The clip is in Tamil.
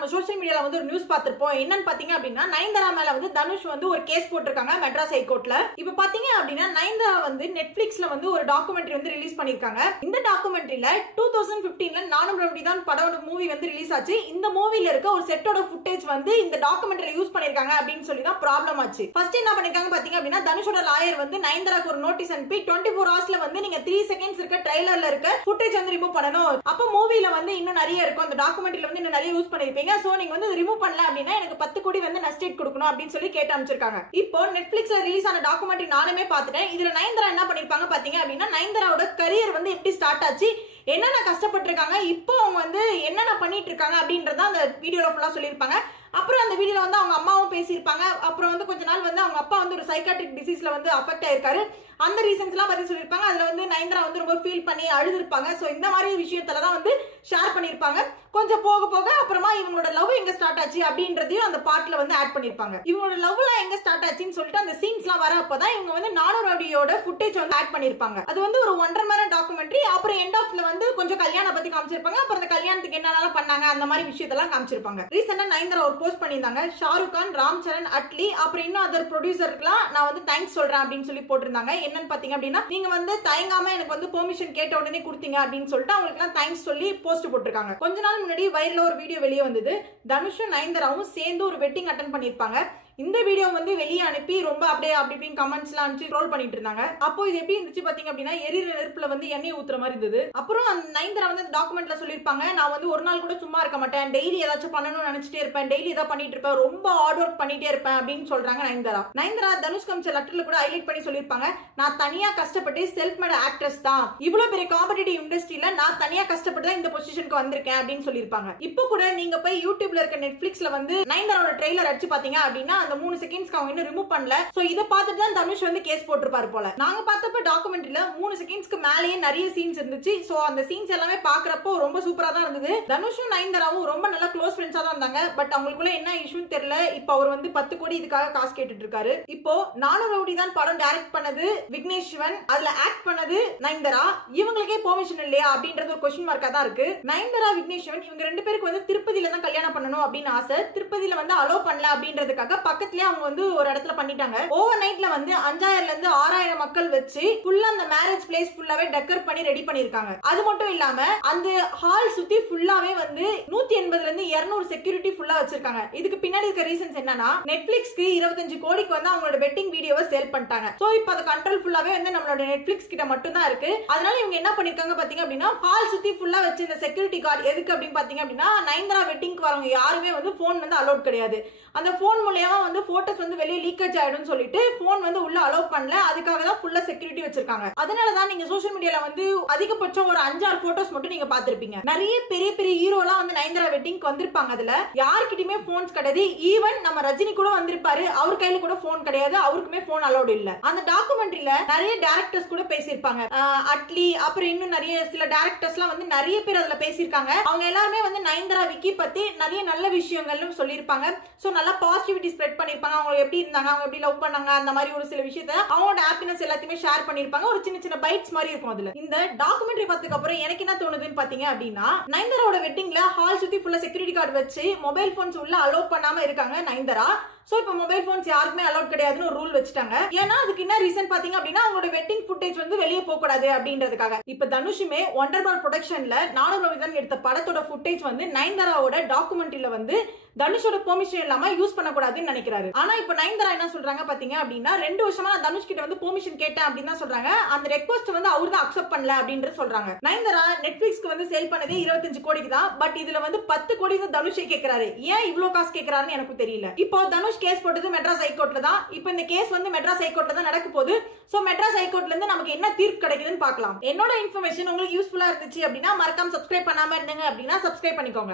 நம்ம சோஷியல் மீடியால வந்து ஒரு நியூஸ் பார்த்திருப்போம். என்னன்னு பாத்தீங்க அப்படின்னா நயன்தாரா மேல வந்து தனுஷ் வந்து ஒரு கேஸ் போட்டிருக்காங்க மெட்ராஸ் ஹைகோர்ட்ல. இப்ப பாத்தீங்க அப்படின்னா நயன்தாரா வந்து நெட்ஃபிளிக்ஸ்ல வந்து ஒரு டாக்குமெண்ட்ரி வந்து ரிலீஸ் பண்ணிருக்காங்க. இந்த டாக்குமெண்ட்ரியில 2015ல நானும் ரவுடி தான் படம் மூவி வந்து ரிலீஸ் ஆச்சு. இந்த மூவில இருக்க ஒரு செட்டோட ஃபுட்டேஜ் வந்து இந்த டாக்குமெண்ட்ரியில யூஸ் பண்ணிருக்காங்க அப்படின்னு சொல்லி தான் ப்ராப்ளம் ஆச்சு. ஃபர்ஸ்ட் என்ன பண்ணிருக்காங்க பாத்தீங்க அப்படின்னா தனுஷோட லாயர் வந்து நயன்தாராக்கு ஒரு நோட்டீஸ் அனுப்பி 24 ஹவர்ஸ்ல வந்து நீங்க 3 செகண்ட்ஸ் இருக்க ட்ரைலர்ல இருக்க ஃபுட்டேஜ் வந்து ரிமூவ் பண்ணணும். அப்ப மூவில வந்து இன்னும் நிறைய இருக்கும், அந்த டாக்குமெண்ட்ரியில வந்து இன்னும் நிறைய யூஸ் பண்ணிருப்பீங்க, சோ நீங்க வந்து ரிமூவ் பண்ணல அப்படின்னா எனக்கு 10 கோடி வந்து நஷ்டேட் கொடுக்கணும் அப்படின்னு சொல்லி கேட்டு அமைச்சிருக்காங்க. இப்போ நெட்ஃபிளிக்ஸ்ல ரிலீஸ் ஆன டாக்குமெண்ட்ரி நானுமே பார்த்துட்டேன். இதுல நயன்தாரா என்ன பண்ணிருப்பாங்க பாத்தீங்க அப்படின்னா நயன்தாராவோட கரியர் வந்து எப்படி ஸ்டார்ட் ஆச்சு, என்னென்ன கஷ்டப்பட்டிருக்காங்க, இப்போ அவங்க வந்து என்னென்ன பண்ணிட்டு இருக்காங்க அப்படின்றத அந்த வீடியோல ஃபுல்லா சொல்லியிருப்பாங்க. அப்புறம் அந்த வீடியோல வந்து அவங்க அம்மாவும் பேசியிருப்பாங்க. அப்புறம் வந்து கொஞ்ச நாள் வந்து அவங்க அப்பா வந்து ஒரு சைக்காட்ரிக் டிசீஸ்ல வந்து அஃபெக்ட் ஆயிருக்காரு, அந்த ரீசன்ஸ் எல்லாம் பத்தி சொல்லியிருப்பாங்க. அதுல வந்து நயன்தாரா வந்து ரொம்ப ஃபீல் பண்ணி அழுதுருப்பாங்க. சோ இந்த மாதிரி விஷயத்துல தான் வந்து ஷேர் பண்ணிருப்பாங்க. கொஞ்சம் போக போக அப்புறமா இவங்களோட லவ் எங்க ஸ்டார்ட் ஆச்சு அப்படின்றதையும் அந்த பார்ட்ல வந்து ஆட் பண்ணிருப்பாங்க. இவங்களோட லவ்லாம் எங்க ஸ்டார்ட் ஆச்சுன்னு சொல்லிட்டு அந்த சீன்ஸ்லாம் வர அப்பதான் இவங்க வந்து நானும் ரவுடியோட ஃபுட்டேஜ் வந்து ஆட் பண்ணிருப்பாங்க. அது வந்து ஒரு 1.5 மணி நேரம் டாக்குமெண்ட்ரி. அப்புறம் எண்ட் ஆஃப்ல வந்து கொஞ்சம் கல்யாணம் பத்தி காமிச்சிருப்பாங்க. அப்புறம் அந்த கல்யாணத்துக்கு என்னெல்லாம் பண்ணாங்க அந்த மாதிரி விஷயத்தெல்லாம் காமிச்சிருப்பாங்க. ரீசெண்டா நயன்தாரா ஒரு போஸ்ட் பண்ணியிருந்தாங்க. ஷாருக் கான், ராம் சரண், அட்லி அப்புறம் இன்னும் அதர் ப்ரொடியூசருக்குலாம் நான் வந்து தேங்க்ஸ் சொல்றேன் அப்படின்னு சொல்லி போட்டிருந்தாங்க. என்னன்னு பாத்தீங்க அப்படின்னா நீங்க வந்து தயங்காம எனக்கு வந்து பெர்மிஷன் கேட்ட உடனே கொடுத்தீங்க அப்படின்னு சொல்லிட்டு அவங்களுக்கு எல்லாம் தேங்க்ஸ் சொல்லி போஸ்ட் போட்டிருக்காங்க. கொஞ்ச நாள் முன்னாடி வைரல்ல ஒரு வீடியோ வெளியே வந்தது. தனுஷும் நயன்தாராவும் சேர்ந்து ஒரு வெட்டிங் அட்டெண்ட் பண்ணிருப்பாங்க. இந்த வீடியோ வந்து வெளியே அனுப்பி ரொம்ப அப்படியே அப்படி கமெண்ட்ஸ் எல்லாம் அனுப்பிச்சு ட்ரோல் பண்ணிட்டு இருந்தாங்க. அப்போ இது எப்படி இருந்துச்சு பாத்தீங்க அப்படின்னா எரியிற நெருப்புல வந்து எண்ணெய் ஊத்துற மாதிரி இருந்தது. அப்புறம் அந்த நயன்தாரா வந்து டாக்குமெண்ட்ல சொல்லிருப்பாங்க, நான் வந்து ஒரு நாள் கூட சும்மா இருக்க மாட்டேன், டெய்லி ஏதாச்சும் பண்ணணும்னு நினைச்சிட்டே இருப்பேன், டெய்லி ஏதாவது பண்ணிட்டு இருப்பேன், ரொம்ப ஹார்ட் ஒர்க் பண்ணிட்டே இருப்பேன் அப்படின்னு சொல்றாங்க நயன்தாரா. நயன்தாரா தனுஷ் காமிச்ச லெட்டர்ல கூட ஹைலைட் பண்ணி சொல்லிருப்பாங்க, நான் தனியா கஷ்டப்பட்டு செல்ஃப் மேட் ஆக்ட்ரஸ் தான், இவ்வளவு பெரிய காம்படிட்டிவ் இண்டஸ்ட்ரியில நான் தனியா கஷ்டப்பட்டு தான் இந்த பொசிஷனுக்கு வந்திருக்கேன் அப்படின்னு சொல்லிருப்பாங்க. இப்போ கூட நீங்க போய் யூடியூப்ல இருக்க நெட்ஃபிளிக்ஸ்ல வந்து நயன்தாராவோட ட்ரெய்லர் அடிச்சு பாத்தீங்க அப்படின்னா அந்த 3 செகண்ட்ஸ்க்கு அவங்க இன்னும் ரிமூவ் பண்ணல. சோ இத பார்த்துட்டு தான் தனுஷ் வந்து கேஸ் போட்டுருப்பாரு போல. நாங்க பார்த்தப்ப டாக்குமெண்ட்ரியில 3 செகண்ட்ஸ்க்கு மேலேயே நிறைய சீன்ஸ் இருந்துச்சு. சோ அந்த சீன்ஸ் எல்லாமே பாக்குறப்போ ரொம்ப சூப்பரா தான் இருந்தது. தனுஷும் நயன்தாராவும் ரொம்ப நல்ல க்ளோஸ் ஃப்ரெண்ட்ஸா தான் இருந்தாங்க. பட் அவங்களுக்குள்ள என்ன இஷ்யூன்னு தெரியல. இப்போ அவர் வந்து 10 கோடி இதுக்காக காசு கேட்டுட்டு இருக்காரு. இப்போ நானும் ரவுடி தான் படம் டைரக்ட் பண்ணது விக்னேஷ் சிவன், அதுல ஆக்ட் பண்ணது நயன்தாரா, இவங்களுக்கே பெர்மிஷன் இல்லையா அப்படின்றது ஒரு क्वेश्चन மார்க்கா தான் இருக்கு. நயன்தாரா விக்னேஷ் சிவன் இவங்க ரெண்டு பேருக்கு வந்து திருப்பதியில தான் கல்யாணம் பண்ணணும் அப்படின்னு ஆசை. திருப்பதியில வந்து அலோ பண்ணல அப்படின்றதுக்காக பக்கத்துலயே அவங்க வந்து ஒரு இடத்துல பண்ணிட்டாங்க. ஓவர் நைட்ல வந்து 5000ல இருந்து 6000 மக்கள் வச்சு ஃபுல்லா அந்த மேரேஜ் பிளேஸ் ஃபுல்லாவே டெக்கர் பண்ணி ரெடி பண்ணிருக்காங்க. அது மட்டும் இல்லாம அந்த ஹால் சுத்தி ஃபுல்லாவே வந்து 180ல இருந்து 200 செக்யூரிட்டி ஃபுல்லா வச்சிருக்காங்க. இதுக்கு பின்னாடி இருக்க ரீசன்ஸ் என்னன்னா நெட்ஃபிளிக்ஸ்க்கு 25 கோடிக்கு வந்து அவங்களோட வெட்டிங் வீடியோவை சேல் பண்ணிட்டாங்க. சோ இப்போ அந்த கண்ட்ரோல் ஃபுல்லாவே வந்து நம்மளோட நெட்ஃபிளிக்ஸ் கிட்ட மட்டும் தான் இருக்கு. அதனால இவங்க என்ன பண்ணிருக்காங்க பாத்தீங்க அப்படின்னா ஹால் சுத்தி ஃபுல்லா வச்சு இந்த செக்யூரிட்டி கார்டு எதுக்கு அப்படின்னு பாத்தீங்க அப்படின்னா நயன்தாரா வெட்டிங்க்கு வரவங்க யாருமே வந்து போன் வந்து அலோட் கிடையாது. அந்த போன் மூலமா வந்து போட்டோஸ் வந்து வெளியே லீக்கேஜ் ஆயிடும் சொல்லிட்டு போன் வந்து உள்ள அலோ பண்ணல. அதுக்காக தான் ஃபுல்லா செக்யூரிட்டி வச்சிருக்காங்க. அதனால தான் நீங்க சோஷியல் மீடியால வந்து அதிகபட்சம் ஒரு 5-6 போட்டோஸ் மட்டும் நீங்க பாத்திருப்பீங்க. நிறைய பெரிய பெரிய ஹீரோலாம் வந்து நயன்தாரா வெட்டிங்க்கு வந்திருப்பாங்க. அதுல யார்கிட்டயுமே போன்ஸ் கிடையாது. ஈவன் நம்ம ரஜினி கூட வந்திருப்பாரு, அவர் கையில கூட போன் கிடையாது, அவருக்குமே போன் அலோட் இல்ல. அந்த டாக்குமெண்ட்ரியில நிறைய டைரக்டர்ஸ் கூட பேசியிருப்பாங்க. அட்லி அப்புறம் இன்னும் நிறைய சில டைரக்டர்ஸ்லாம் வந்து நிறைய பேர் அதுல பேசியிருக்காங்க. அவங்க எல்லாருமே வந்து நயன்தாரா விக்கி பத்தி நிறைய நல்ல விஷயங்களும் சொல்லியிருப்பாங்க. சோ நல்லா பாசிட்டிவிட்டி ஸ்ப்ரெட் பண்ணிருப்பாங்க. அவங்க எப்படி இருந்தாங்க, அவங்க எப்படி லவ் பண்ணாங்க, அந்த மாதிரி ஒரு சில விஷயத்தை அவங்களோட ஹாப்பினஸ் எல்லாத்தையுமே ஷேர் பண்ணிருப்பாங்க. ஒரு சின்ன சின்ன பைட்ஸ் மாதிரி இருக்கும் அதுல. இந்த டாக்குமெண்ட்ரி பார்த்ததுக்கு அப்புறம் எனக்கு என்ன தோணுதுன்னு பாத்தீங்க அப்படின்னா நயன்தாராவோட வெட்டிங்ல ஹால் சுத்தி ஃபுல்லா செக்யூரிட்டி கார்டு வச்சு மொபைல் போன்ஸ் உள்ள அலோ பண்ணாம இருக்காங்க நயன்தாரா. சோ இப்போ மொபைல் போன்ஸ் யாருக்குமே அலோட் கிடையாதுன்னு ஒரு ரூல் வச்சுட்டாங்க. ஏன்னா அதுக்கு என்ன ரீசன் பாத்தீங்க அப்படின்னா அவங்களோட வெட்டிங் ஃபுட்டேஜ் வந்து வெளியே போக கூடாது அப்படின்றதுக்காக. இப்ப தனுஷுமே ஒண்டர்பால் ப்ரொடக்ஷன்ல நானும் ரவிதான் எடுத்த படத்தோட ஃபுட்டேஜ் வந்து நயன்தாராவோட டாக்குமெண்ட்ரியில வந்து தனுஷோட பெர்மிஷன் இல்லாம யூஸ் பண்ணக்கூடாதுன்னு நினைக்கிறாரு. ஆனா இப்ப நயன்தாரா என்ன சொல்றாங்க பாத்தீங்க அப்படின்னா 2 வருஷமா நான் தனுஷ் கிட்ட வந்து பெர்மிஷன் கேட்டேன் அப்படின்னு தான் சொல்றாங்க. அந்த ரெக்வஸ்ட் வந்து அவரு தான் அக்செப்ட் பண்ணல அப்படின்றது சொல்றாங்க. நயன்தாரா நெட்ஃபிளிக்ஸ்க்கு வந்து சேல் பண்ணதே 25 கோடிக்கு தான். பட் இதுல வந்து 10 கோடி தான் தனுஷே கேக்குறாரு. ஏன் இவ்வளவு காசு கேக்குறாருன்னு எனக்கு தெரியல. இப்போ தனுஷ் கேஸ் போட்டது மெட்ராஸ் ஹைகோர்ட்ல தான். இப்போ இந்த கேஸ் வந்து மெட்ராஸ் ஹைகோர்ட்ல தான் நடக்க போகுது. சோ மெட்ராஸ் ஹைகோர்ட்ல இருந்து நமக்கு என்ன தீர்ப்பு கிடைக்குதுன்னு பார்க்கலாம். என்னோட இன்ஃபர்மேஷன் உங்களுக்கு யூஸ்ஃபுல்லா இருந்துச்சு அப்படின்னா மறக்காம சப்ஸ்கிரைப் பண்ணாம இருந்தீங்க அப்படின்னா சப்ஸ்கிரைப் பண்ணிக்கோங்க.